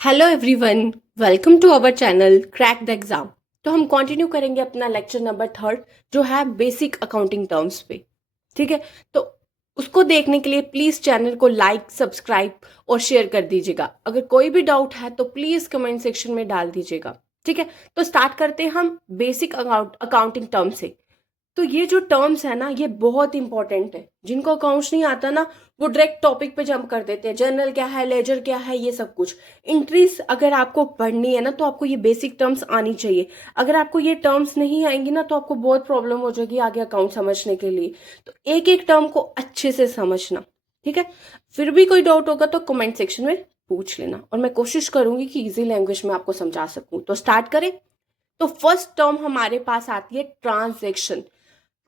Hello everyone, welcome to our channel crack the exam. तो हम continue करेंगे अपना लेक्चर नंबर 3 जो है बेसिक अकाउंटिंग टर्म्स पे। ठीक है, तो उसको देखने के लिए प्लीज चैनल को लाइक, सब्सक्राइब और शेयर कर दीजिएगा। अगर कोई भी डाउट है तो प्लीज कमेंट सेक्शन में डाल दीजिएगा। ठीक है, तो स्टार्ट करते हैं हम बेसिक अकाउंटिंग टर्म से। तो ये जो टर्म्स है ना, ये बहुत इंपॉर्टेंट है। जिनको अकाउंट्स नहीं आता ना, वो डायरेक्ट टॉपिक पे जंप कर देते हैं। जर्नल क्या है, लेजर क्या है, ये सब कुछ। एंट्रीज अगर आपको पढ़नी है ना, तो आपको ये बेसिक टर्म्स आनी चाहिए। अगर आपको ये टर्म्स नहीं आएंगी ना, तो आपको बहुत प्रॉब्लम हो जाएगी आगे अकाउंट समझने के लिए। तो एक एक टर्म को अच्छे से समझना। ठीक है, फिर भी कोई डाउट होगा तो कमेंट सेक्शन में पूछ लेना, और मैं कोशिश करूंगी कि इजी लैंग्वेज में आपको समझा सकूं। तो स्टार्ट करें। तो फर्स्ट टर्म हमारे पास आती है ट्रांजैक्शन।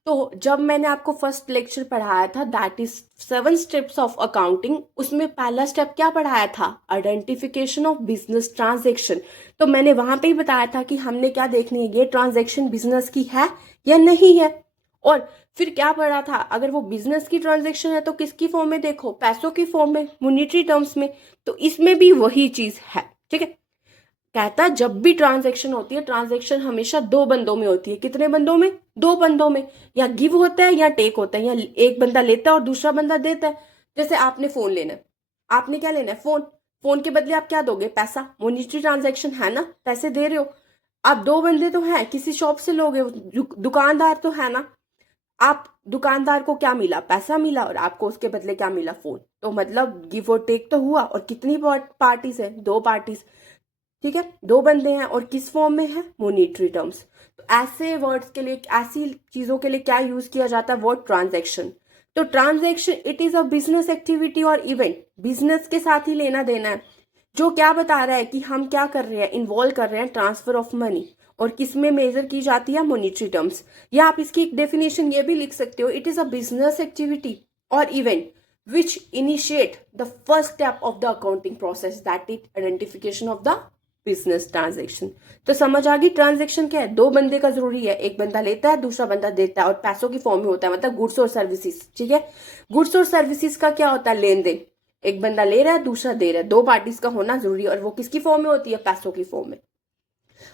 तो जब मैंने आपको फर्स्ट लेक्चर पढ़ाया था, that is 7 steps of accounting, उसमें पहला स्टेप क्या पढ़ाया था? Identification of business transaction. तो मैंने वहां पे ही बताया था कि हमने क्या देखनी है, ये ट्रांजैक्शन बिजनेस की है या नहीं है। और फिर क्या पढ़ा था, अगर वो बिजनेस की ट्रांजैक्शन है तो किसकी फॉर्म में? देखो, पैसों की फॉर्म में, मॉनेटरी टर्म्स में। तो इसमें भी वही चीज है। ठीक है, कहता है जब भी ट्रांजैक्शन होती है, ट्रांजैक्शन हमेशा दो बंदों में होती है। कितने बंदों में? दो बंदों में। या गिव होता है या टेक होता है, या एक बंदा लेता है और दूसरा बंदा देता है। जैसे आपने फोन लेना है, आपने क्या लेना है? फोन। फोन के बदले आप क्या दोगे? पैसा। मॉनेटरी ट्रांजैक्शन है ना, पैसे दे रहे हो। आप दो बंदे तो हैं, किसी शॉप से लोगे, दुकानदार तो है ना। आप दुकानदार को क्या मिला? पैसा मिला, और आपको उसके बदले क्या मिला? फोन। तो मतलब गिव और टेक तो हुआ। और कितनी पार्टीज है? दो पार्टीज। ठीक है, दो बंदे हैं, और किस फॉर्म में है? Monetary terms. तो ऐसे वर्ड्स के लिए, ऐसी चीजों के लिए क्या यूज किया जाता है? Word transaction. तो transaction it is a business activity और इवेंट। बिजनेस के साथ ही लेना देना है, जो क्या बता रहा है कि हम क्या कर रहे हैं? इन्वॉल्व कर रहे हैं ट्रांसफर ऑफ मनी। और किसमें मेजर की जाती है? Monetary terms. या आप इसकी एक डेफिनेशन ये भी लिख सकते हो, it is a business activity और event which initiate the first step of the accounting process, that is identification of the business transaction. तो समझ आ गई ट्रांजेक्शन क्या है? दो बंदे का जरूरी है, एक बंदा लेता है, दूसरा बंदा देता है, और पैसों की फॉर्म में होता है, मतलब गुड्स और सर्विसेज। ठीक है, गुड्स और सर्विसेज का क्या होता है? लेन देन। एक बंदा ले रहा है, दूसरा दे रहा है, दो पार्टीज का होना जरूरी है, और वो किसकी फॉर्म में होती है? पैसों की फॉर्म में।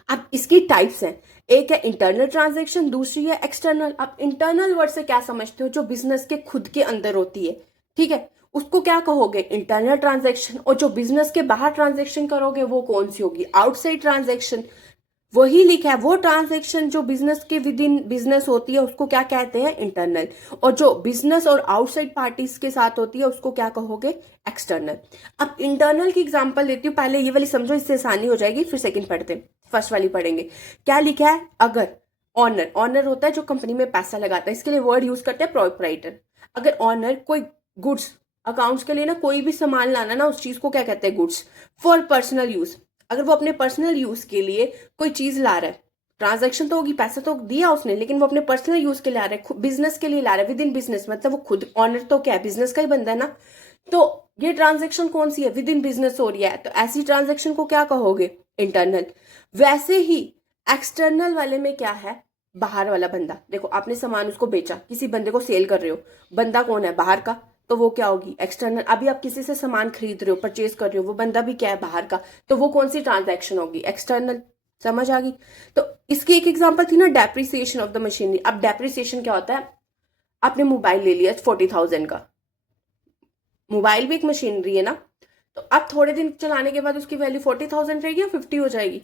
अब इसकी टाइप्स हैं, एक है इंटरनल ट्रांजेक्शन, दूसरी है एक्सटर्नल। अब इंटरनल वर्ड से क्या समझते हो? जो बिजनेस के खुद के अंदर होती है। ठीक है, उसको क्या कहोगे? Internal transaction. और जो बिजनेस के बाहर ट्रांजेक्शन करोगे वो कौन सी होगी? Outside transaction. वही लिखा है, वो ट्रांजेक्शन जो बिजनेस के विद इन बिजनेस होती है उसको क्या कहते हैं? इंटरनल। और जो बिजनेस और आउटसाइड पार्टीज के साथ होती है उसको क्या कहोगे? एक्सटर्नल। अब इंटरनल की एग्जांपल देती हूँ, पहले ये वाली समझो, इससे आसानी हो जाएगी, फिर सेकंड पढ़ते हैं। फर्स्ट वाली पढ़ेंगे। क्या लिखा है? अगर ऑनर, ऑनर होता है जो कंपनी में पैसा लगाता है, इसके लिए वर्ड यूज करते हैं प्रोप्राइटर। अगर ऑनर कोई गुड्स, अकाउंट्स के लिए ना कोई भी सामान लाना ना, उस चीज को क्या कहते हैं? Goods for personal use. अगर वो अपने पर्सनल यूज के लिए कोई चीज ला रहा है, ट्रांजैक्शन तो होगी, पैसा तो दिया उसने, लेकिन वो अपने पर्सनल यूज के लिए ला रहा है, बिजनेस के लिए ला रहा है, विद इन बिजनेस, मतलब वो खुद ऑनर तो क्या है? बिजनेस का ही बंदा है ना। तो ये ट्रांजैक्शन कौन सी है? विद इन बिजनेस हो रही है, तो ऐसी ट्रांजैक्शन को क्या कहोगे? इंटरनल। वैसे ही एक्सटर्नल वाले में क्या है? बाहर वाला बंदा। देखो, आपने सामान उसको बेचा, किसी बंदे को सेल कर रहे हो, बंदा कौन है? बाहर का। तो वो क्या होगी? एक्सटर्नल। अभी आप किसी से सामान खरीद रहे हो, परचेज कर रहे हो, वो बंदा भी क्या है? बाहर का। तो वो कौन सी ट्रांजैक्शन होगी? एक्सटर्नल। समझ आ गई? तो इसकी एक एग्जांपल थी ना, डेप्रिसिएशन ऑफ द मशीनरी। अब डेप्रिसिएशन क्या होता है? आपने मोबाइल ले लिया 40,000 का, मोबाइल भी एक मशीनरी है ना। तो अब थोड़े दिन चलाने के बाद उसकी वैल्यू 40,000 रहेगी या 50 हो जाएगी?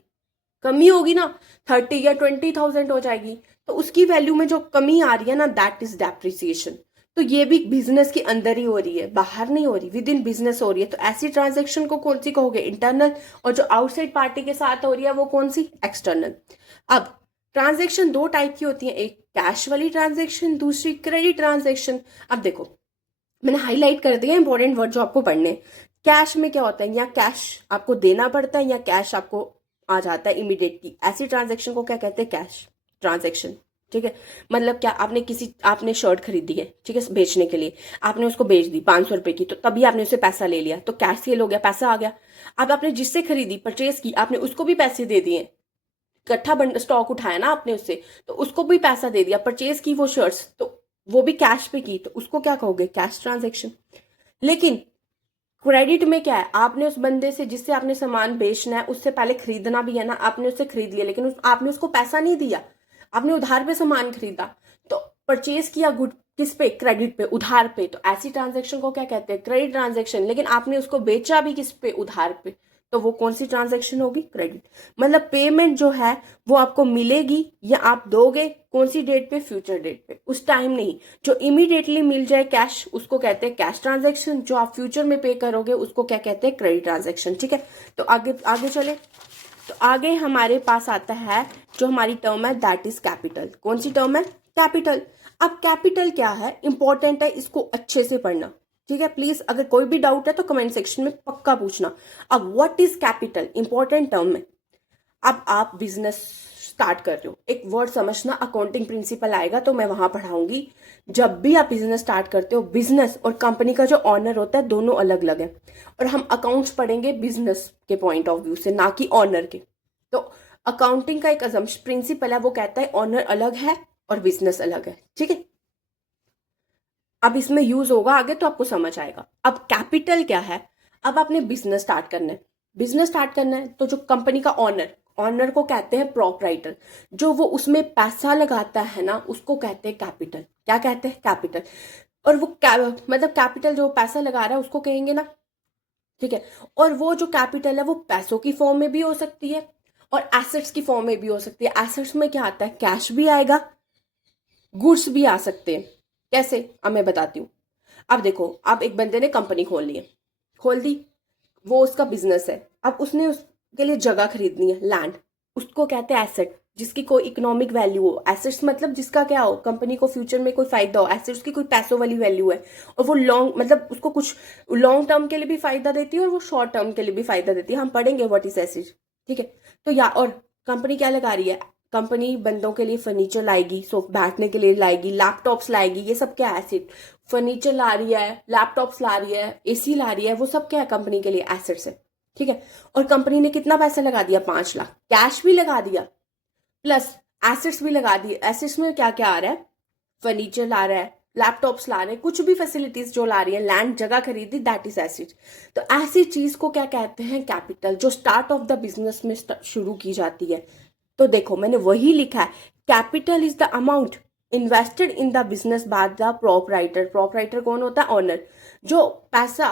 कमी होगी ना, 30 या 20,000 हो जाएगी। तो उसकी वैल्यू में जो कमी आ रही है ना, दैट इज डेप्रिसिएशन। तो ये भी बिजनेस के अंदर ही हो रही है, बाहर नहीं हो रही, विद इन बिजनेस हो रही है। तो ऐसी ट्रांजेक्शन को कौन सी कहोगे? इंटरनल। और जो आउटसाइड पार्टी के साथ हो रही है वो कौन सी? एक्सटर्नल। अब ट्रांजेक्शन दो टाइप की होती है, एक कैश वाली ट्रांजेक्शन, दूसरी क्रेडिट ट्रांजेक्शन। अब देखो, मैंने हाईलाइट कर दिया इंपॉर्टेंट वर्ड जो आपको पढ़ने। कैश में क्या होता है? या कैश आपको देना पड़ता है, या कैश आपको आ जाता है इमीडिएटली। ऐसी ट्रांजेक्शन को क्या कहते हैं? Cash transaction. ठीक है, मतलब क्या? आपने शर्ट खरीदी है, ठीक है, बेचने के लिए। आपने उसको बेच दी 500 रुपए की, तो तभी आपने उसे पैसा ले लिया, तो कैश सेल हो गया, पैसा आ गया। अब आपने जिससे खरीदी, परचेज की, आपने उसको भी पैसे दे दिए, इकट्ठा स्टॉक उठाया ना आपने उससे, तो उसको भी पैसा दे दिया, परचेज की वो शर्ट्स, तो वो भी कैश पे की, तो उसको क्या कहोगे? Cash transaction. लेकिन क्रेडिट में क्या है, आपने उस बंदे से जिससे आपने सामान बेचना है उससे पहले खरीदना भी है ना, आपने उससे खरीद लिया, लेकिन आपने उसको पैसा नहीं दिया, आपने उधार पे सामान खरीदा, तो परचेज किया गुड किस पे, क्रेडिट पे, उधार पे, तो ऐसी ट्रांजेक्शन को क्या कहते हैं, क्रेडिट ट्रांजेक्शन। लेकिन आपने उसको बेचा भी किस पे, उधार पे, तो वो कौन सी ट्रांजेक्शन होगी, क्रेडिट। मतलब पेमेंट जो है वो आपको मिलेगी या आप दोगे, कौन सी डेट पे, फ्यूचर डेट पे, उस टाइम नहीं। जो इमीडिएटली मिल जाए कैश उसको कहते हैं कैश ट्रांजेक्शन, जो आप फ्यूचर में पे करोगे उसको क्या कहते हैं, क्रेडिट ट्रांजेक्शन। ठीक है, तो आगे आगे चले, तो आगे हमारे पास आता है जो हमारी टर्म है दैट इज कैपिटल। कौन सी टर्म है, कैपिटल। अब कैपिटल क्या है, इंपॉर्टेंट है, इसको अच्छे से पढ़ना। ठीक है, प्लीज अगर कोई भी डाउट है तो कमेंट सेक्शन में पक्का पूछना। अब what is capital, important term है। अब आप बिजनेस स्टार्ट कर रहे हो, एक वर्ड समझना, अकाउंटिंग प्रिंसिपल आएगा तो मैं वहां पढ़ाऊंगी। जब भी आप बिजनेस स्टार्ट करते हो, बिजनेस और कंपनी का जो ऑनर होता है दोनों अलग अलग है, और हम अकाउंट्स पढ़ेंगे बिजनेस के पॉइंट ऑफ व्यू से, ना कि ऑनर के। तो अकाउंटिंग का एक अजम्पशन प्रिंसिपल है, वो कहता है ऑनर अलग है और बिजनेस अलग है। ठीक है, अब इसमें यूज होगा आगे तो आपको समझ आएगा। अब कैपिटल क्या है, अब आपने बिजनेस स्टार्ट करना है, बिजनेस स्टार्ट करना है तो जो कंपनी का ऑनर, ऑनर को कहते हैं प्रोपराइटर, जो वो उसमें पैसा लगाता है ना उसको कहते हैं कैपिटल। क्या कहते हैं, कैपिटल। और वो मतलब कैपिटल जो पैसा लगा रहा है उसको कहेंगे ना। ठीक है, और वो जो कैपिटल है वो पैसों की फॉर्म में भी हो सकती है और एसेट्स की फॉर्म में भी हो सकती है। एसेट्स में क्या आता है, कैश भी आएगा, गुड्स भी आ सकते हैं। कैसे, अब मैं बताती हूँ। अब देखो, अब एक बंदे ने कंपनी खोल ली है, खोल दी, वो उसका बिजनेस है। अब उसने उसके लिए जगह खरीदनी है, लैंड, उसको कहते हैं एसेट, जिसकी कोई इकोनॉमिक वैल्यू हो। एसेट्स मतलब जिसका क्या हो, कंपनी को फ्यूचर में कोई फायदा हो। एसेट्स की कोई पैसों वाली वैल्यू है, और वो लॉन्ग मतलब उसको कुछ लॉन्ग टर्म के लिए भी फायदा देती है और वो शॉर्ट टर्म के लिए भी फायदा देती है। हम पढ़ेंगे व्हाट इज एसेट। ठीक है, तो या और कंपनी क्या लगा रही है, कंपनी बंदों के लिए फर्नीचर लाएगी, सो बैठने के लिए लाएगी, लैपटॉप्स लाएगी, ये सब क्या है, एसेट। फर्नीचर ला रही है, लैपटॉप्स ला रही है, एसी ला रही है, वो सब क्या है, कंपनी के लिए एसेट्स है। ठीक है, और कंपनी ने कितना पैसा लगा दिया, 5 लाख, कैश भी लगा दिया प्लस एसेट्स भी लगा दिए। एसेट्स में क्या क्या आ रहा है, फर्नीचर ला रहा है, लैपटॉप्स ला रहे हैं, कुछ भी फैसिलिटीज जो ला रही है, लैंड जगह खरीदी, दैट इज एसेट। तो ऐसी चीज को क्या कहते हैं, कैपिटल, जो स्टार्ट ऑफ द बिजनेस में शुरू की जाती है। तो देखो मैंने वही लिखा है, capital is the amount invested in the business by the proprietor. Proprietor कौन होता है, ऑनर। जो पैसा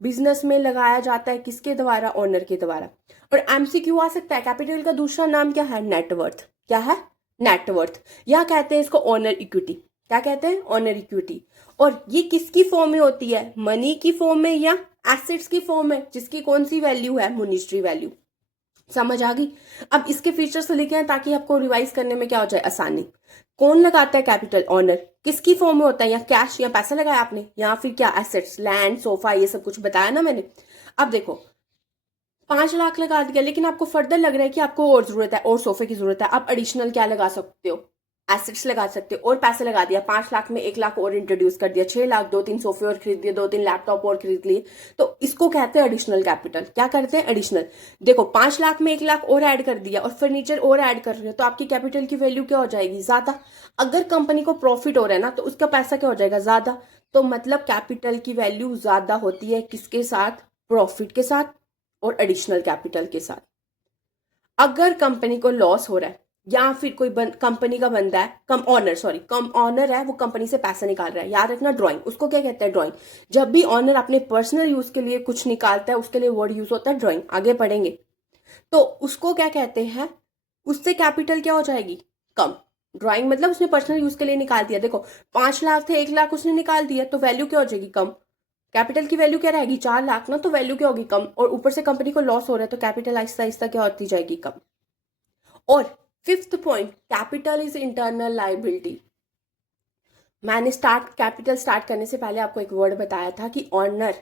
बिजनेस में लगाया जाता है किसके द्वारा, ऑनर के द्वारा। और एमसीक्यू आ सकता है, कैपिटल का दूसरा नाम क्या है, नेटवर्थ। क्या है, नेटवर्थ, या कहते हैं इसको ऑनर इक्विटी। क्या कहते हैं, ऑनर इक्विटी। और ये किसकी फॉर्म में होती है, मनी की फॉर्म में या एसेट्स की फॉर्म में, जिसकी कौन सी वैल्यू है, मॉनेटरी वैल्यू। समझ आ गई। अब इसके फीचर्स लिखे हैं ताकि आपको रिवाइज करने में क्या हो जाए, आसानी। कौन लगाता है कैपिटल, ऑनर। किसकी फॉर्म में होता है, या कैश या पैसा लगाया आपने, या फिर क्या एसेट्स, लैंड, सोफा, ये सब कुछ बताया ना मैंने। अब देखो 5 लाख लगा दिया, लेकिन आपको फर्दर लग रहा है कि आपको और जरूरत है, और सोफे की जरूरत है, आप एडिशनल क्या लगा सकते हो, एसेट्स लगा सकते हो। और पैसे लगा दिया, 5 लाख में 1 लाख और इंट्रोड्यूस कर दिया, 6 लाख, 2-3 सोफे और खरीद दिए, 2-3 लैपटॉप और खरीद लिए, तो इसको कहते हैं एडिशनल कैपिटल। क्या करते हैं, एडिशनल। देखो 5 लाख में 1 लाख और ऐड कर दिया और फर्नीचर और ऐड कर रहे हो, तो आपकी कैपिटल की वैल्यू क्या हो जाएगी, ज्यादा। अगर कंपनी को प्रॉफिट हो रहा है ना तो उसका पैसा क्या हो जाएगा, ज्यादा। तो मतलब कैपिटल की वैल्यू ज्यादा होती है किसके साथ, प्रॉफिट के साथ और एडिशनल कैपिटल के साथ। अगर कंपनी को लॉस हो रहा है या फिर कोई कंपनी का बंदा है, कम ऑनर है, वो कंपनी से पैसा निकाल रहा है, याद रखना ड्राइंग, उसको क्या कहते हैं, ड्राइंग। जब भी ऑनर अपने पर्सनल यूज के लिए कुछ निकालता है उसके लिए वर्ड यूज होता है ड्राइंग, आगे पढ़ेंगे। तो उसको क्या कहते हैं, उससे कैपिटल क्या हो जाएगी, कम। ड्राइंग मतलब उसने पर्सनल यूज के लिए निकाल दिया, देखो 5 लाख थे, 1 लाख उसने निकाल दिया, तो वैल्यू क्या हो जाएगी, कम। कैपिटल की वैल्यू क्या रहेगी, 4 लाख ना, तो वैल्यू क्या होगी, कम। और ऊपर से कंपनी को लॉस हो रहा है तो कैपिटल आहिस्ता आहिस्ता क्या होती जाएगी, कम। और fifth point, capital is internal liability. मैंने कैपिटल स्टार्ट करने से पहले आपको एक वर्ड बताया था कि ऑनर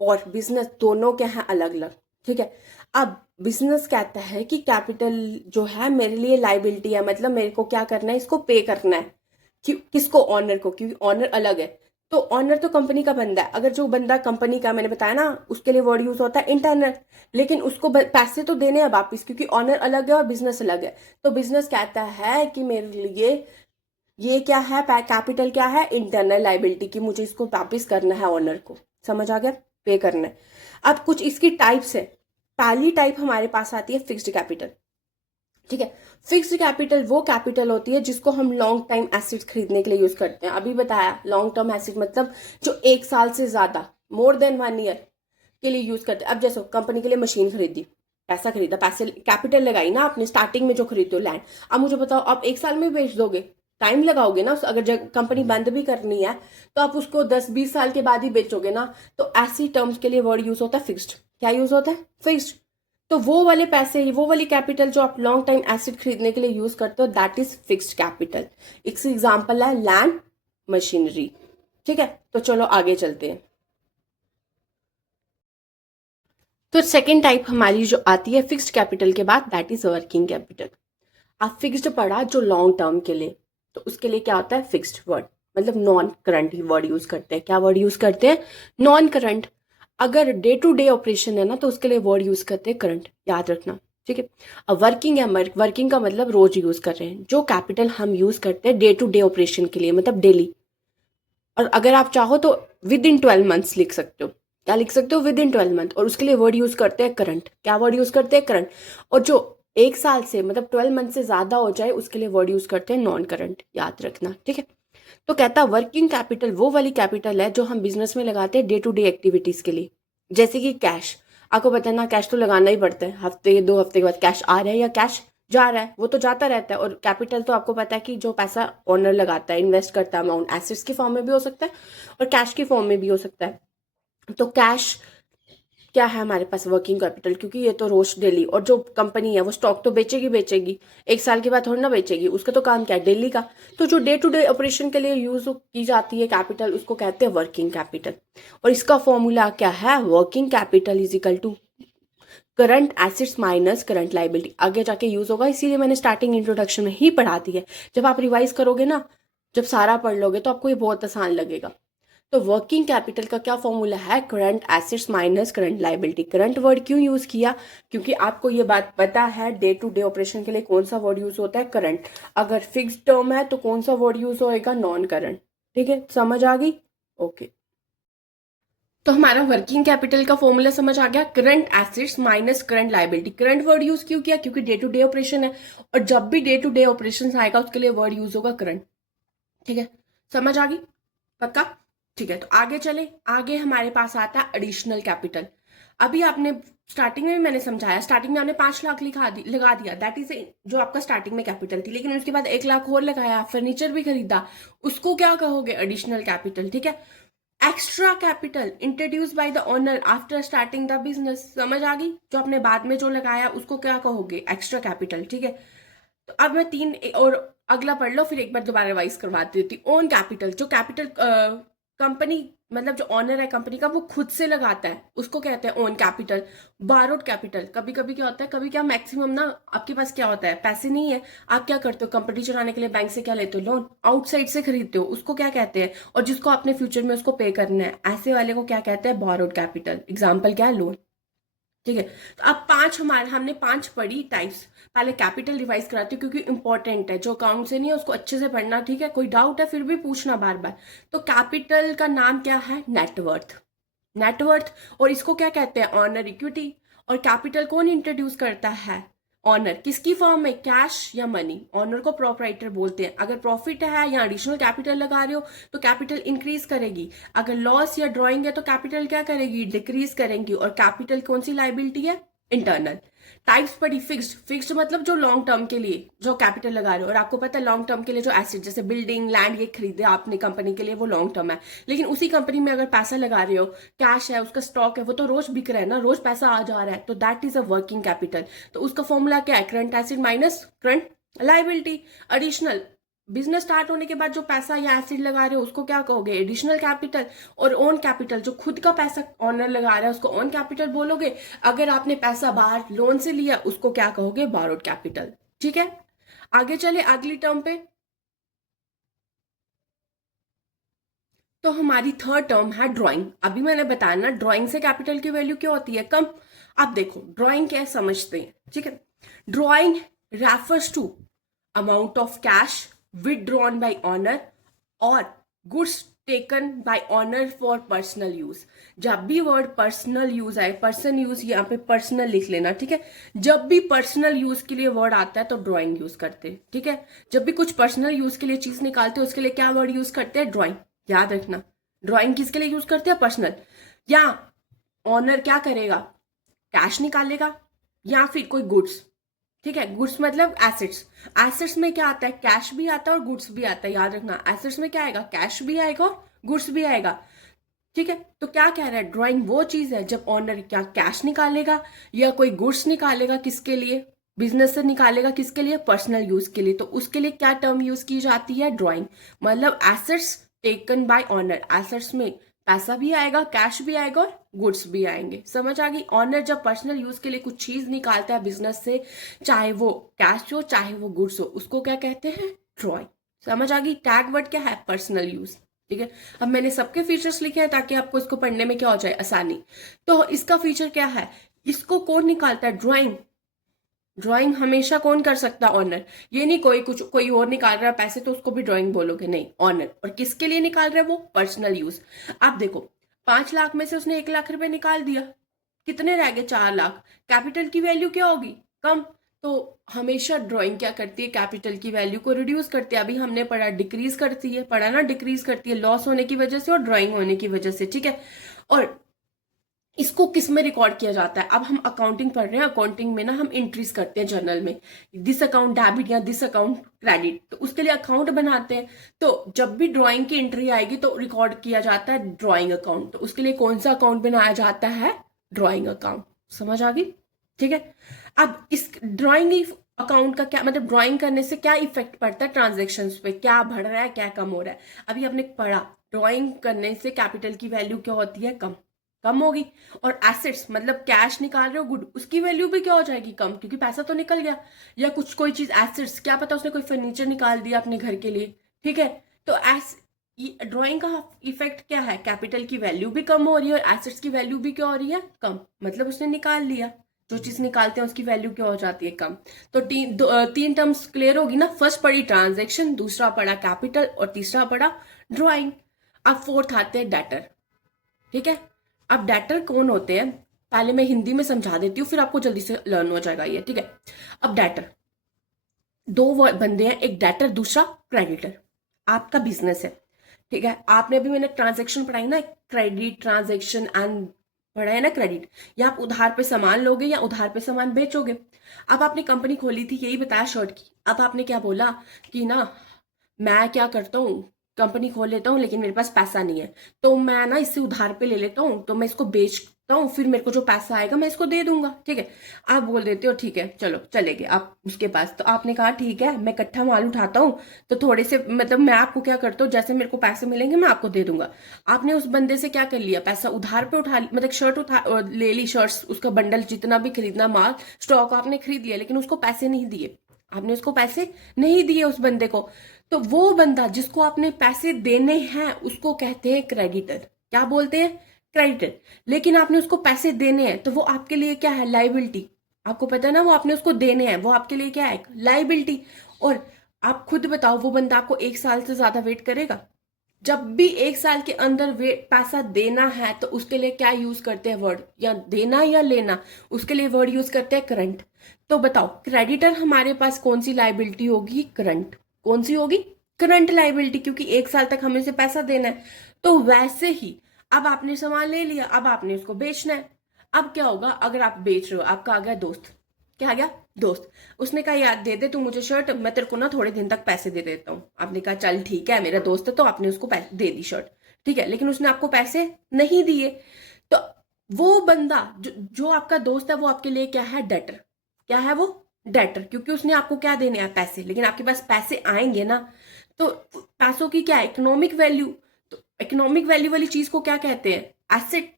और बिजनेस दोनों के हैं अलग अलग। ठीक है, अब बिजनेस कहता है कि कैपिटल जो है मेरे लिए लाइबिलिटी है, मतलब मेरे को क्या करना है, इसको पे करना है। किसको, ऑनर को, क्योंकि ऑनर अलग है। तो ऑनर तो कंपनी का बंदा है, अगर जो बंदा कंपनी का, मैंने बताया ना, उसके लिए वर्ड यूज होता है इंटरनल, लेकिन उसको पैसे तो देने हैं वापिस, क्योंकि ऑनर अलग है और बिजनेस अलग है। तो बिजनेस कहता है कि मेरे लिए ये क्या है, कैपिटल क्या है, इंटरनल लाइबिलिटी की, मुझे इसको वापिस करना है ऑनर को। समझ आ गया। पे करना है। अब कुछ इसकी टाइप्स है। पहली टाइप हमारे पास आती है फिक्स्ड कैपिटल। ठीक है, फिक्स्ड कैपिटल वो कैपिटल होती है जिसको हम लॉन्ग टाइम एसेट्स खरीदने के लिए यूज करते हैं। अभी बताया लॉन्ग टर्म एसेट मतलब जो 1 साल से ज्यादा, मोर देन 1 ईयर के लिए यूज करते हैं। अब जैसे कंपनी के लिए मशीन खरीदी, पैसा खरीदा, पैसे कैपिटल लगाई ना आपने स्टार्टिंग में जो खरीदते हो लैंड। अब मुझे बताओ आप 1 साल में बेच दोगे? टाइम लगाओगे ना। अगर कंपनी बंद भी करनी है तो आप उसको 10-20 साल के बाद ही बेचोगे ना। तो ऐसी टर्म्स के लिए वर्ड यूज होता है फिक्स्ड। क्या यूज होता है? फिक्स्ड। तो वो वाले पैसे, वो वाली कैपिटल जो आप लॉन्ग टाइम एसेट खरीदने के लिए यूज करते हो, दैट इज फिक्स्ड कैपिटल। एक एग्जांपल है लैंड, मशीनरी। ठीक है, तो चलो आगे चलते हैं। तो सेकेंड टाइप हमारी जो आती है फिक्स्ड कैपिटल के बाद, दैट इज वर्किंग कैपिटल। आप फिक्स्ड पढ़ा जो लॉन्ग टर्म के लिए, तो उसके लिए क्या होता है? फिक्स्ड वर्ड, मतलब नॉन करंट ही वर्ड यूज करते हैं। क्या वर्ड यूज करते हैं? Non current. अगर डे टू डे ऑपरेशन है ना तो उसके लिए वर्ड यूज करते हैं करंट, याद रखना। ठीक है, अब वर्किंग है, वर्किंग का मतलब रोज यूज कर रहे हैं। जो कैपिटल हम यूज करते हैं डे टू डे ऑपरेशन के लिए, मतलब डेली। और अगर आप चाहो तो विद इन 12 मंथ्स लिख सकते हो। क्या लिख सकते हो? With in 12 month. और उसके लिए वर्ड यूज करते हैं करंट। क्या वर्ड यूज करते हैं? करंट। और जो 1 साल से मतलब 12 मंथ से ज्यादा हो जाए उसके लिए वर्ड यूज करते हैं नॉन करंट, याद रखना। ठीक है, तो कहता है वर्किंग कैपिटल वो वाली कैपिटल है जो हम बिजनेस में लगाते हैं डे टू डे एक्टिविटीज के लिए। जैसे कि कैश, आपको पता है ना, कैश तो लगाना ही पड़ता है। हफ्ते 2 हफ्ते के बाद कैश आ रहा है या कैश जा रहा है, वो तो जाता रहता है। और कैपिटल तो आपको पता है कि जो पैसा ओनर लगाता है, इन्वेस्ट करता है, अमाउंट एसेट्स की फॉर्म में भी हो सकता है और कैश की फॉर्म में भी हो सकता है। तो कैश क्या है हमारे पास? वर्किंग कैपिटल, क्योंकि ये तो रोज डेली। और जो कंपनी है वो स्टॉक तो बेचेगी बेचेगी, 1 साल के बाद थोड़ी ना बेचेगी। उसका तो काम क्या है? डेली का। तो जो डे टू डे ऑपरेशन के लिए यूज की जाती है कैपिटल, उसको कहते हैं वर्किंग कैपिटल। और इसका फॉर्मूला क्या है? Working capital is equal to current assets minus current liability. आगे जाके यूज होगा, इसीलिए मैंने स्टार्टिंग इंट्रोडक्शन में ही पढ़ा दी है। जब आप रिवाइज करोगे ना, जब सारा पढ़ लोगे तो आपको ये बहुत आसान लगेगा। तो वर्किंग कैपिटल का क्या फॉर्मूला है? Current assets minus current liability. Current word क्यों यूज किया? क्योंकि आपको ये बात पता है डे टू डे ऑपरेशन के लिए कौन सा वर्ड यूज होता है? करंट। अगर फिक्स्ड टर्म है तो कौन सा वर्ड यूज होएगा? Non current. ठीक है, समझ आ गई? ओके, तो हमारा वर्किंग कैपिटल का फॉर्मूला समझ आ गया, current assets minus current liability. Current word use क्यों किया? क्योंकि डे टू डे ऑपरेशन है, और जब भी डे टू डे ऑपरेशन आएगा उसके लिए वर्ड यूज होगा करंट। ठीक है, समझ आ गई? पक्का? ठीक है, तो आगे चले। आगे हमारे पास आता है एडिशनल कैपिटल। अभी आपने स्टार्टिंग में मैंने समझाया, स्टार्टिंग में आपने 5 लाख लगा दिया, दैट इज जो आपका स्टार्टिंग में कैपिटल थी। लेकिन उसके बाद 1 लाख और लगाया, फर्नीचर भी खरीदा, उसको क्या कहोगे? Additional capital. ठीक है, extra capital introduce by the owner after starting the business. समझ आ गई? जो आपने बाद में जो लगाया उसको क्या कहोगे? Extra capital. ठीक है, तो अब मैं तीन और अगला पढ़ लो, फिर एक बार दोबारा रिवाइज करवा देती हूँ। ओन कैपिटल, जो कैपिटल कंपनी मतलब जो ऑनर है कंपनी का वो खुद से लगाता है, उसको कहते हैं ओन कैपिटल। बारोड कैपिटल, कभी कभी क्या होता है, कभी क्या मैक्सिमम ना आपके पास क्या होता है, पैसे नहीं है, आप क्या करते हो? कंपनी चलाने के लिए बैंक से क्या लेते हो? लोन। आउटसाइड से खरीदते हो, उसको क्या कहते हैं? और जिसको आपने फ्यूचर में उसको पे करना है, ऐसे वाले को क्या कहते हैं? Borrowed capital. एग्जाम्पल क्या है? लोन। ठीक है, तो अब हमने 5 पढ़ी टाइप्स। पहले कैपिटल रिवाइज कराती हूँ क्योंकि इंपॉर्टेंट है, जो अकाउंट से नहीं है उसको अच्छे से पढ़ना। ठीक है, कोई डाउट है फिर भी पूछना बार बार। तो कैपिटल का नाम क्या है? नेटवर्थ। नेटवर्थ। और इसको क्या कहते हैं? Honour equity. और कैपिटल कौन इंट्रोड्यूस करता है? ऑनर। किसकी फॉर्म में? कैश या मनी। ऑनर को प्रोपराइटर बोलते हैं। अगर प्रॉफिट है या एडिशनल कैपिटल लगा रहे हो तो कैपिटल इंक्रीज करेगी। अगर लॉस या ड्रॉइंग है तो कैपिटल क्या करेगी? डिक्रीज करेगी। और कैपिटल कौन सी लाइबिलिटी है? इंटरनल। टाइप्स पढ़ी। फिक्स्ड, फिक्स्ड मतलब जो लॉन्ग टर्म के लिए जो कैपिटल लगा रहे हो। और आपको पता है लॉन्ग टर्म के लिए जो एसेट जैसे बिल्डिंग लैंड ये खरीदे आपने कंपनी के लिए, वो लॉन्ग टर्म है। लेकिन उसी कंपनी में अगर पैसा लगा रहे हो, कैश है, उसका स्टॉक है, वो तो रोज बिक रहा है ना, रोज पैसा आ जा रहा है, तो that is a working capital. तो उसका फॉर्मूला क्या है? Current asset minus current liability. Additional, business start होने के बाद जो पैसा या एसिड लगा रहे हो उसको क्या कहोगे? Additional capital. और ओन कैपिटल, जो खुद का पैसा ऑनर लगा रहा है उसको ओन कैपिटल बोलोगे। अगर आपने पैसा बाहर लोन से लिया उसको क्या कहोगे? Borrowed capital. ठीक है, आगे चले अगली टर्म पे। तो हमारी थर्ड टर्म है ड्राइंग। अभी मैंने बताया ना ड्राइंग से कैपिटल की वैल्यू क्या होती है? कम। अब देखो ड्राइंग क्या समझते हैं। ठीक है, drawing refers to amount of cash withdrawn by owner or goods taken by owner for personal use. जब भी वर्ड पर्सनल यूज आए, पर्सन यूज, यहाँ पे पर्सनल लिख लेना, ठीक है। जब भी पर्सनल यूज के लिए वर्ड आता है तो ड्राइंग यूज करते हैं, ठीक है। जब भी कुछ पर्सनल यूज के लिए चीज निकालते हैं उसके लिए क्या वर्ड यूज करते हैं? ड्राइंग। याद रखना, ड्राइंग किसके लिए यूज करते हैं? पर्सनल। या ऑनर क्या करेगा? कैश निकालेगा या फिर कोई गुड्स, ठीक है। गुड्स मतलब एसेट्स। एसेट्स में क्या आता है? कैश भी आता है और गुड्स भी आता है। याद रखना, एसेट्स में क्या आएगा? कैश भी आएगा और गुड्स भी आएगा, ठीक है। तो क्या कह रहा है? ड्राइंग वो चीज है जब ऑनर क्या कैश निकालेगा या कोई गुड्स निकालेगा, किसके लिए? बिजनेस से निकालेगा, किसके लिए? पर्सनल यूज के लिए। तो उसके लिए क्या टर्म यूज की जाती है? ड्राइंग। मतलब assets taken by honour. Assets में पैसा भी आएगा, कैश भी आएगा और गुड्स भी आएंगे। समझ आ गई? ऑनर जब पर्सनल यूज के लिए कुछ चीज निकालता है बिजनेस से, चाहे वो कैश हो चाहे वो गुड्स हो, उसको क्या कहते हैं? ड्राइंग। समझ आ गई? टैग वर्ड क्या है? पर्सनल यूज, ठीक है। अब मैंने सबके फीचर्स लिखे हैं ताकि आपको इसको पढ़ने में क्या हो जाए? आसानी। तो इसका फीचर क्या है? इसको कौन निकालता है? ड्राइंग। ड्राइंग हमेशा कौन कर सकता? ऑनर। ये नहीं कोई और निकाल रहा है पैसे तो उसको भी ड्राइंग बोलोगे, नहीं, ऑनर। और किसके लिए निकाल रहा है वो? Personal use. अब देखो, 5 लाख में से उसने 1 लाख रुपए निकाल दिया, कितने रह गए? 4 लाख। कैपिटल की वैल्यू क्या होगी? कम। तो हमेशा ड्राइंग क्या करती है? कैपिटल की वैल्यू को रिड्यूस करती है। अभी हमने पढ़ा डिक्रीज करती है, पढ़ा ना, डिक्रीज करती है लॉस होने की वजह से और ड्राइंग होने की वजह से, ठीक है। और इसको किस में रिकॉर्ड किया जाता है? अब हम अकाउंटिंग पढ़ रहे हैं, अकाउंटिंग में ना हम एंट्रीज करते हैं जर्नल में, दिस अकाउंट डेबिट या दिस अकाउंट क्रेडिट, तो उसके लिए अकाउंट बनाते हैं। तो जब भी ड्राइंग की एंट्री आएगी तो रिकॉर्ड किया जाता है ड्राइंग अकाउंट। तो उसके लिए कौन सा अकाउंट बनाया जाता है? Drawing account. समझ आ गई? ठीक है। अब इस ड्राइंग अकाउंट का क्या मतलब? ड्राइंग करने से क्या इफेक्ट पड़ता है ट्रांजेक्शन पे? क्या बढ़ रहा है, क्या कम हो रहा है? अभी आपने पढ़ा, ड्राइंग करने से कैपिटल की वैल्यू क्या होती है? कम, कम होगी। और एसेट्स मतलब कैश निकाल रहे हो, गुड, उसकी वैल्यू भी क्या हो जाएगी? कम, क्योंकि पैसा तो निकल गया। या कुछ कोई चीज एसेट्स, क्या पता उसने कोई फर्नीचर निकाल दिया अपने घर के लिए, ठीक है। तो एस ड्राइंग का इफेक्ट क्या है? कैपिटल की वैल्यू भी कम हो रही है और एसेट्स की वैल्यू भी क्या हो रही है? कम। मतलब उसने निकाल लिया, जो चीज निकालते हैं उसकी वैल्यू क्या हो जाती है? कम। तो तीन टर्म्स क्लियर होगी ना। फर्स्ट पढ़ी ट्रांजेक्शन, दूसरा पढ़ा कैपिटल और तीसरा पढ़ा ड्राइंग। अब फोर्थ आते हैं डेटर, ठीक है। अब डेटर कौन होते हैं? पहले मैं हिंदी में समझा देती हूँ, फिर आपको जल्दी से लर्न हो जाएगा ये, ठीक है। अब डेटर, दो बंदे हैं, एक डेटर दूसरा क्रेडिटर। आपका बिजनेस है, ठीक है। आपने अभी मैंने ट्रांजेक्शन पढ़ाई ना, क्रेडिट ट्रांजेक्शन एंड पढ़ा है ना, क्रेडिट। या आप उधार पे सामान लोगे या उधार पे सामान बेचोगे। अब आपने कंपनी खोली थी, यही बताया शर्ट की। अब आपने क्या बोला कि ना, मैं क्या करता हूँ, कंपनी खोल लेता हूँ लेकिन मेरे पास पैसा नहीं है, तो मैं ना इससे उधार पे ले लेता हूँ, तो मैं इसको बेचता हूँ, फिर मेरे को जो पैसा आएगा मैं इसको दे दूंगा, ठीक है। आप बोल देते हो ठीक है चलो चलेंगे आप उसके पास। तो आपने कहा ठीक है, मैं इकट्ठा माल उठाता हूँ, तो थोड़े से मतलब मैं आपको क्या करता हूँ, जैसे मेरे को पैसे मिलेंगे मैं आपको दे दूंगा। आपने उस बंदे से क्या कर लिया? पैसा उधार पे उठा मतलब शर्ट ले ली, शर्ट्स उसका बंडल जितना भी खरीदना माल स्टॉक आपने खरीद लिया, लेकिन उसको पैसे नहीं दिए। आपने उसको पैसे नहीं दिए उस बंदे को। तो वो बंदा जिसको आपने पैसे देने हैं उसको कहते हैं क्रेडिटर। क्या बोलते हैं? क्रेडिटर। लेकिन आपने उसको पैसे देने हैं तो वो आपके लिए क्या है? लाइबिलिटी। आपको पता है ना, वो आपने उसको देने हैं, वो आपके लिए क्या है? लाइबिलिटी। और आप खुद बताओ, वो बंदा आपको 1 साल से ज्यादा वेट करेगा? जब भी 1 साल के अंदर पैसा देना है तो उसके लिए क्या यूज करते हैं वर्ड? या देना या लेना, उसके लिए वर्ड यूज करते हैं करंट। तो बताओ, क्रेडिटर हमारे पास कौन सी लाइबिलिटी होगी? करंट। कौन सी होगी? करंट लाइबिलिटी, क्योंकि 1 साल तक हमें से पैसा देना है। तो वैसे ही अब आपने सामान ले लिया, अब आपने उसको बेचना है। अब क्या होगा? अगर आप बेच रहे हो, आपका आ गया दोस्त। क्या आ गया? दोस्त। उसने कहा यार दे दे तू मुझे शर्ट, मैं तेरे को ना थोड़े दिन तक पैसे दे देता हूँ। आपने कहा चल ठीक है, मेरा दोस्त है, तो आपने उसको पैसे दे दी शर्ट, ठीक है। लेकिन उसने आपको पैसे नहीं दिए। तो वो बंदा जो आपका दोस्त है वो आपके लिए क्या है? डेटर। क्या है वो? डेटर, क्योंकि उसने आपको क्या देने हैं? पैसे। लेकिन आपके पास पैसे आएंगे ना, तो पैसों की क्या? Economic value. तो इकोनॉमिक वैल्यू वाली चीज को क्या कहते हैं? एसेट,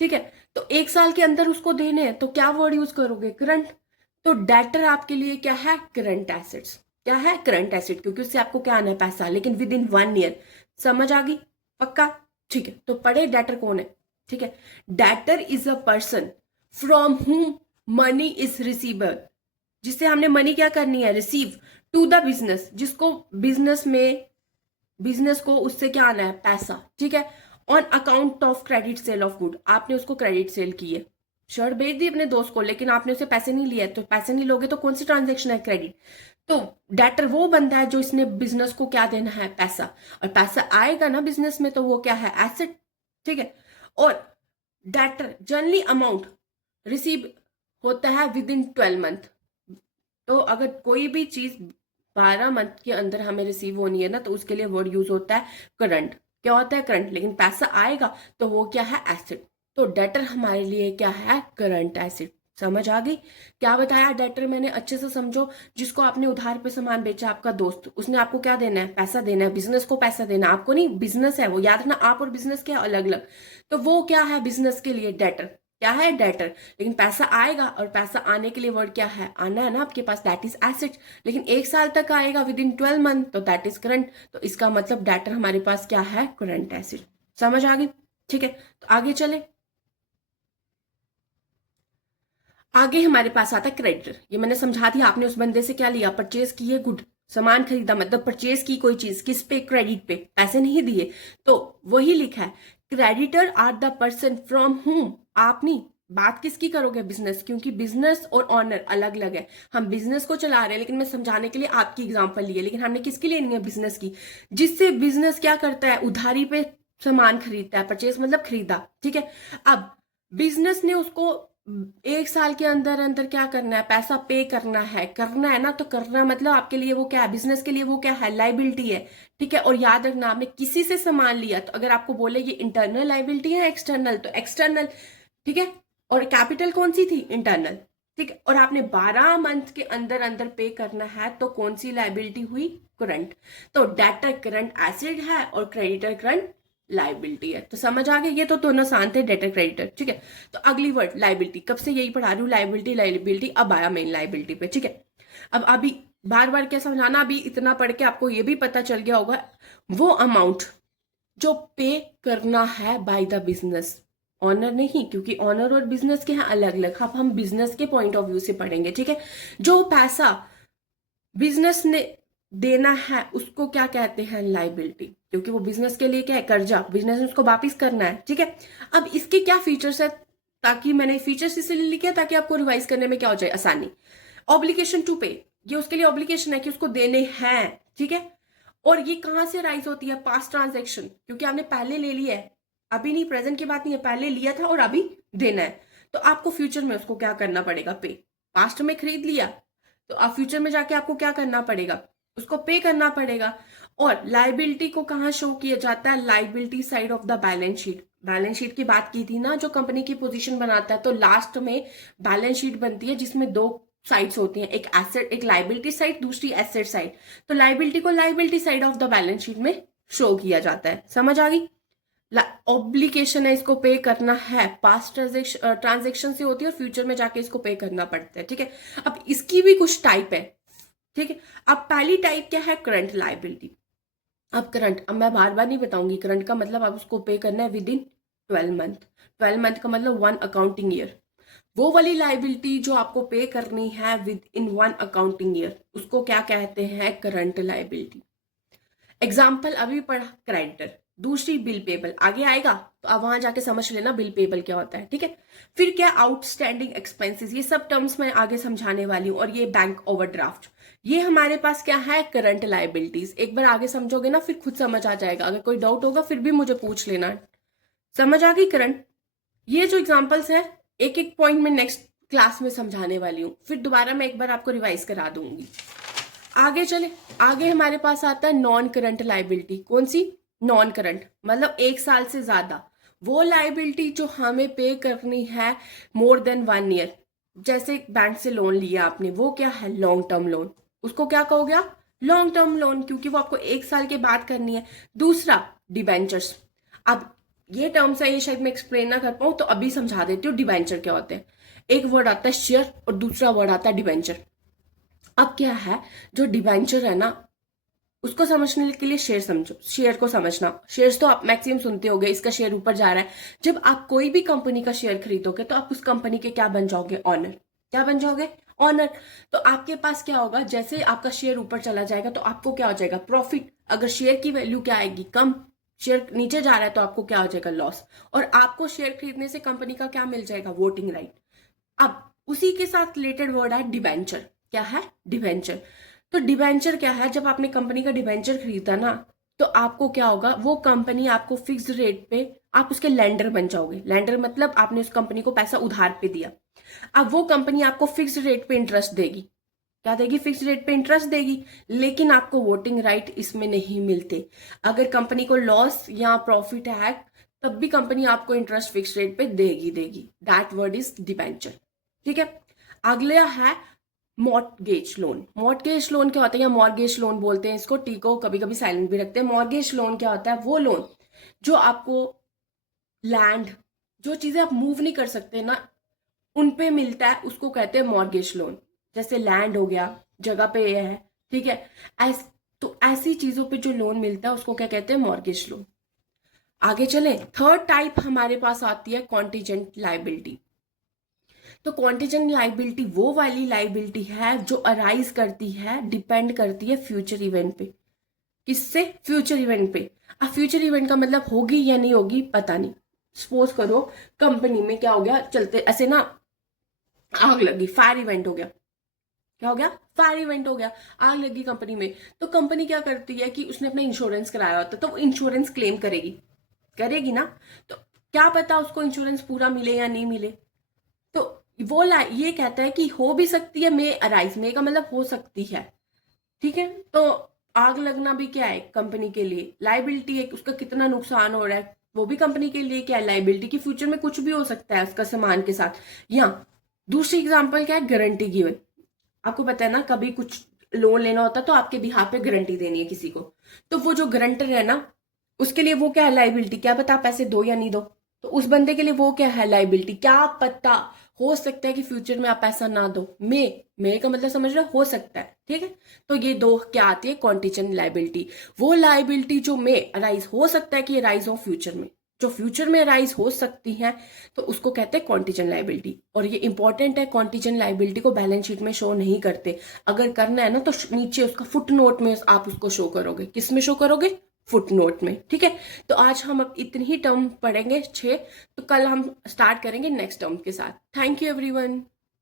ठीक है। तो 1 साल के अंदर उसको देने हैं तो क्या वर्ड यूज करोगे? करंट। तो डेटर आपके लिए क्या है? Current assets. क्या है? करंट एसेट, क्योंकि उससे आपको क्या आना है? पैसा, लेकिन विद इन 1 ईयर। समझ आ गई? पक्का? ठीक है। तो पढ़े डेटर कौन है, ठीक है। Debtor is a person from हुम मनी इज रिसीवेबल, जिससे हमने मनी क्या करनी है? रिसीव, टू द बिजनेस, जिसको बिजनेस में बिजनेस को उससे क्या आना है, पैसा, ठीक है। On account of credit sale of good, आपने उसको क्रेडिट सेल की है, शर्ट बेच दी अपने दोस्त को, लेकिन आपने उसे पैसे नहीं लिए, तो पैसे नहीं लोगे तो कौन सी ट्रांजेक्शन है, क्रेडिट। तो डेटर वो बनता है जो इसने बिजनेस को क्या देना है, पैसा, और पैसा आएगा ना बिजनेस में तो वो क्या है, एसेट, ठीक है। और डेटर जनरली अमाउंट रिसीव होता है विद इन 12 मंथ। तो अगर कोई भी चीज 12 मंथ के अंदर हमें रिसीव होनी है ना, तो उसके लिए वर्ड यूज होता है करंट। क्या होता है, करंट। लेकिन पैसा आएगा तो वो क्या है, एसेट। तो डेटर हमारे लिए क्या है, करंट एसेट। समझ आ गई। क्या बताया डेटर मैंने, अच्छे से समझो। जिसको आपने उधार पे सामान बेचा, आपका दोस्त, उसने आपको क्या देना है, पैसा देना है। बिजनेस को पैसा देना है, आपको नहीं, बिजनेस है वो, याद रखना। आप और बिजनेस क्या अलग अलग। तो वो क्या है, बिजनेस के लिए डेटर, क्या है, डेटर। लेकिन पैसा आएगा, और पैसा आने के लिए वर्ड क्या है, आना है ना आपके पास, दैट इज एसेट। लेकिन 1 साल तक आएगा विद इन 12 मंथ, तो दैट इज करंट। तो इसका मतलब डेटर हमारे पास क्या है, करंट एसेट। समझ आ गई, ठीक है। तो आगे चले। आगे हमारे पास आता है क्रेडिटर। ये मैंने समझा दिया, आपने उस बंदे से क्या लिया, परचेज किए, गुड, सामान खरीदा, मतलब परचेज की कोई चीज, किस पे, क्रेडिट पे, पैसे नहीं दिए। तो वही लिखा है, creditor are the person from whom, आप नहीं, बात किसकी करोगे, बिजनेस, क्योंकि बिजनेस और ऑनर अलग अलग है। हम बिजनेस को चला रहे हैं, लेकिन मैं समझाने के लिए आपकी एग्जांपल ली है, लेकिन हमने किसकी लेनी है, बिजनेस की। जिससे बिजनेस क्या करता है, उधारी पे सामान खरीदता है, परचेज मतलब खरीदा, ठीक है। अब बिजनेस ने उसको 1 साल के अंदर अंदर क्या करना है, पैसा पे करना है ना। तो करना मतलब आपके लिए वो क्या है, बिजनेस के लिए वो क्या है, लाइबिलिटी है, ठीक है। और याद रखना, आपने किसी से सामान लिया, तो अगर आपको बोले ये इंटरनल लाइबिलिटी है एक्सटर्नल, तो एक्सटर्नल, ठीक है। और कैपिटल कौन सी थी, इंटरनल, ठीक है। और आपने 12 मंथ के अंदर अंदर पे करना है, तो कौन सी लाइबिलिटी हुई, करंट। तो डेटर करंट एसिड है, और क्रेडिटर करंट लाइबिलिटी है। तो समझ आ गया, ये तो दोनों आसान थे, डेटर क्रेडिटर, ठीक है। तो अगली वर्ड लाइबिलिटी, कब से यही पढ़ा रही हूँ, लाइबिलिटी लाइबिलिटी, अब आया मेन लाइबिलिटी पे, ठीक है। अब अभी बार बार क्या समझाना, अभी इतना पढ़ के आपको ये भी पता चल गया होगा, वो अमाउंट जो पे करना है बाय द बिजनेस, ऑनर नहीं, क्योंकि ऑनर और बिजनेस के हैं अलग अलग। अब हम बिजनेस के पॉइंट ऑफ व्यू से पढ़ेंगे, ठीक है। जो पैसा बिजनेस ने देना है उसको क्या कहते हैं, लाइबिलिटी, क्योंकि वो बिजनेस के लिए क्या है, कर्जा, बिजनेस ने उसको वापिस करना है, ठीक है। अब इसके क्या फीचर्स है, ताकि मैंने फीचर्स इसलिए लिखे ताकि आपको रिवाइज करने में क्या हो जाए, आसानी। ऑब्लिगेशन टू पे, ये उसके लिए ऑब्लिगेशन है कि उसको देने हैं, ठीक है। और ये कहां से राइज होती है, पास्ट ट्रांजेक्शन, क्योंकि आपने पहले ले लिया है, अभी नहीं, प्रेजेंट की बात नहीं है, पहले लिया था और अभी देना है। तो आपको फ्यूचर में उसको क्या करना पड़ेगा, पे। पास्ट में खरीद लिया, तो अब फ्यूचर में जाके आपको क्या करना पड़ेगा, उसको पे करना पड़ेगा। और लाइबिलिटी को कहाँ शो किया जाता है, liability side of the balance sheet. Balance sheet की बात की थी ना, जो कंपनी की पोजीशन बनाता है, तो लास्ट में बैलेंस शीट बनती है जिसमें दो साइड्स होती हैं, एक एसेट, एक लाइबिलिटी साइड, दूसरी एसेट साइड। तो लाइबिलिटी को liability side of the balance sheet में शो किया जाता है। समझ आ गई। ऑब्लिगेशन है, इसको पे करना है, पास्ट ट्रांजेक्शन से होती है, और फ्यूचर में जाके इसको पे करना पड़ता है, ठीक है। अब इसकी भी कुछ टाइप है, ठीक है। अब पहली टाइप क्या है, करंट लाइबिलिटी। अब करंट, अब मैं बार बार नहीं बताऊंगी, करंट का मतलब अब उसको पे करना है विद इन 12 मंथ। 12 मंथ का मतलब 1 अकाउंटिंग ईयर। वो वाली लाइबिलिटी जो आपको पे करनी है विद इन 1 अकाउंटिंग ईयर, उसको क्या कहते हैं, करंट लाइबिलिटी। एग्जाम्पल अभी पढ़ा, क्रेडिटर। दूसरी बिल पेबल, आगे आएगा तो आप वहां जाके समझ लेना बिल पेबल क्या होता है, ठीक है। फिर क्या, आउटस्टैंडिंग एक्सपेंसेस, ये सब टर्म्स मैं आगे समझाने वाली हूँ। और ये बैंक ओवरड्राफ्ट, ये हमारे पास क्या है, करंट लाइबिलिटीज। एक बार आगे समझोगे ना, फिर खुद समझ आ जाएगा। अगर कोई डाउट होगा फिर भी मुझे पूछ लेना। समझ आ गई करंट। ये जो एग्जाम्पल्स है, एक एक पॉइंट में नेक्स्ट क्लास में समझाने वाली हूँ, फिर दोबारा मैं एक बार आपको रिवाइज करा दूंगी। आगे चले। आगे हमारे पास आता है नॉन करंट लाइबिलिटी। कौन सी, नॉन करंट, मतलब 1 साल से ज्यादा। वो लाइबिलिटी जो हमें पे करनी है मोर देन 1 ईयर। जैसे बैंक से लोन लिया आपने, वो क्या है, लॉन्ग टर्म लोन, उसको क्या कहोगे आप, लॉन्ग टर्म लोन, क्योंकि वो आपको 1 साल के बाद करनी है। दूसरा, डिबेंचर्स। अब ये टर्म्स है, ये शायद मैं एक्सप्लेन ना कर पाऊं, तो अभी समझा देती हूँ डिबेंचर क्या होते हैं। एक वर्ड आता है शेयर, और दूसरा वर्ड आता है डिबेंचर। अब क्या है, जो डिबेंचर है ना, उसको समझने के लिए शेयर समझो, शेयर को समझना। शेयर्स तो आप मैक्सिमम सुनते होगे, इसका शेयर ऊपर जा रहा है। जब आप कोई भी कंपनी का शेयर खरीदोगे, तो आप उस कंपनी के क्या बन जाओगे, ऑनर। क्या बन जाओगे, ऑनर। तो आपके पास क्या होगा, जैसे आपका शेयर ऊपर चला जाएगा, तो आपको क्या हो जाएगा, प्रॉफिट। अगर शेयर की वैल्यू क्या आएगी, कम, शेयर नीचे जा रहा है तो आपको क्या हो जाएगा, लॉस। और आपको शेयर खरीदने से कंपनी का क्या मिल जाएगा, वोटिंग राइट। अब उसी के साथ रिलेटेड वर्ड है डिबेंचर। क्या है, डिबेंचर। तो डिबेंचर क्या है, जब आपने कंपनी का डिबेंचर खरीदा ना, तो आपको क्या होगा, वो कंपनी आपको फिक्स रेट पे, आप उसके लेंडर बन जाओगे। लेंडर मतलब आपने उस कंपनी को पैसा उधार पे दिया। अब वो कंपनी आपको फिक्स रेट पे इंटरेस्ट देगी। क्या देगी, फिक्स रेट पे इंटरेस्ट देगी, लेकिन आपको वोटिंग राइट इसमें नहीं मिलते। अगर कंपनी को लॉस या प्रॉफिट है तब भी कंपनी आपको इंटरेस्ट फिक्स रेट पे देगी देगी। That word is debenture. ठीक है, अगला है मॉर्गेज लोन। मॉर्गेज लोन क्या होता है, या मॉर्गेज लोन बोलते हैं इसको, टी को कभी कभी साइलेंट भी रखते हैं। मॉर्गेज लोन क्या होता है, वो लोन जो आपको लैंड, जो चीजें आप मूव नहीं कर सकते ना, उन पे मिलता है, उसको कहते हैं मॉर्गेज लोन। जैसे लैंड हो गया, जगह पे है, ठीक है। तो ऐसी चीजों पे जो लोन मिलता है उसको क्या कहते हैं, मॉर्गेज लोन। आगे चले, थर्ड टाइप हमारे पास आती है कॉन्टीजेंट लाइबिलिटी। तो कॉन्टीजेंट लाइबिलिटी वो वाली लाइबिलिटी है जो अराइज करती है, डिपेंड करती है फ्यूचर इवेंट पे। किससे, फ्यूचर इवेंट पे। अब फ्यूचर इवेंट का मतलब होगी या नहीं होगी पता नहीं। सपोज करो कंपनी में क्या हो गया, चलते ऐसे ना, आग लगी, फायर इवेंट हो गया। क्या हो गया, फायर इवेंट हो गया, आग लगी कंपनी में। तो कंपनी क्या करती है कि उसने अपना इंश्योरेंस कराया होता है, तो वो इंश्योरेंस क्लेम करेगी, करेगी ना। तो क्या पता उसको इंश्योरेंस पूरा मिले या नहीं मिले। तो वो ये कहता है कि हो भी सकती है, मे अराइज, मे का मतलब हो सकती है। ठीक है, तो आग लगना भी क्या है, कंपनी के लिए लाइबिलिटी है। उसका कितना नुकसान हो रहा है वो भी कंपनी के लिए क्या है, लाइबिलिटी। की फ्यूचर में कुछ भी हो सकता है उसका सामान के साथ। या दूसरी एग्जांपल क्या है, गारंटी गिवन। आपको पता है ना, कभी कुछ लोन लेना होता है तो आपके बिहाफ पे गारंटी देनी है किसी को, तो वो जो गारंटर है ना, उसके लिए वो क्या है, लाइबिलिटी। क्या पता आप पैसे दो या नहीं दो, तो उस बंदे के लिए वो क्या है, लाइबिलिटी। क्या पता, हो सकता है कि फ्यूचर में आप पैसा ना दो। मे का मतलब समझ रहे हो, हो सकता है। ठीक है, तो ये दो क्या आती है, कॉन्टीजेंट लाइबिलिटी। वो लाइबिलिटी जो मे अराइज हो सकता है कि अराइज हो फ्यूचर में, जो फ्यूचर में अराइज हो सकती है, तो उसको कहते हैं कॉन्टीजेंट लाइबिलिटी। और ये इंपॉर्टेंट है, कॉन्टीजेंट लाइबिलिटी को बैलेंस शीट में शो नहीं करते। अगर करना है ना तो नीचे उसका फुट नोट में आप उसको शो करोगे। किस में शो करोगे, फुट नोट में। ठीक है, तो आज हम अब इतनी ही टर्म पढ़ेंगे, 6। तो कल हम स्टार्ट करेंगे नेक्स्ट टर्म के साथ। Thank you everyone.